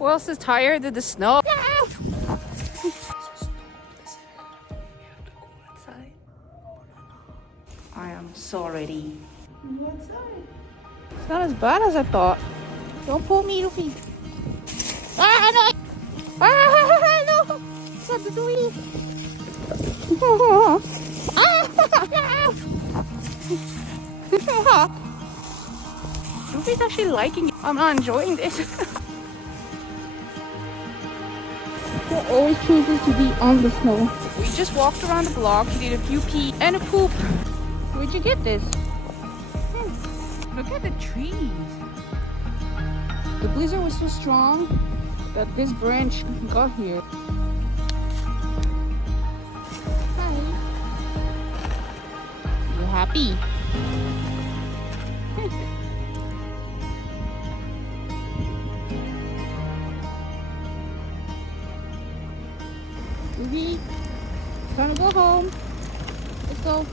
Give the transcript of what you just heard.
Who else is tired of the snow? I am so ready. It's not as bad as I thought. Don't pull me, Luffy. Ah, no! Ah, no! What to do it? Luffy's actually liking it. I'm not enjoying this. He always chooses to be on the snow. We just walked around the block. He did a few pee and a poop. Where'd you get this? Look at the trees. The blizzard was so strong that this branch got here. Hi. You happy? Ruby, it's time to go home. Let's go.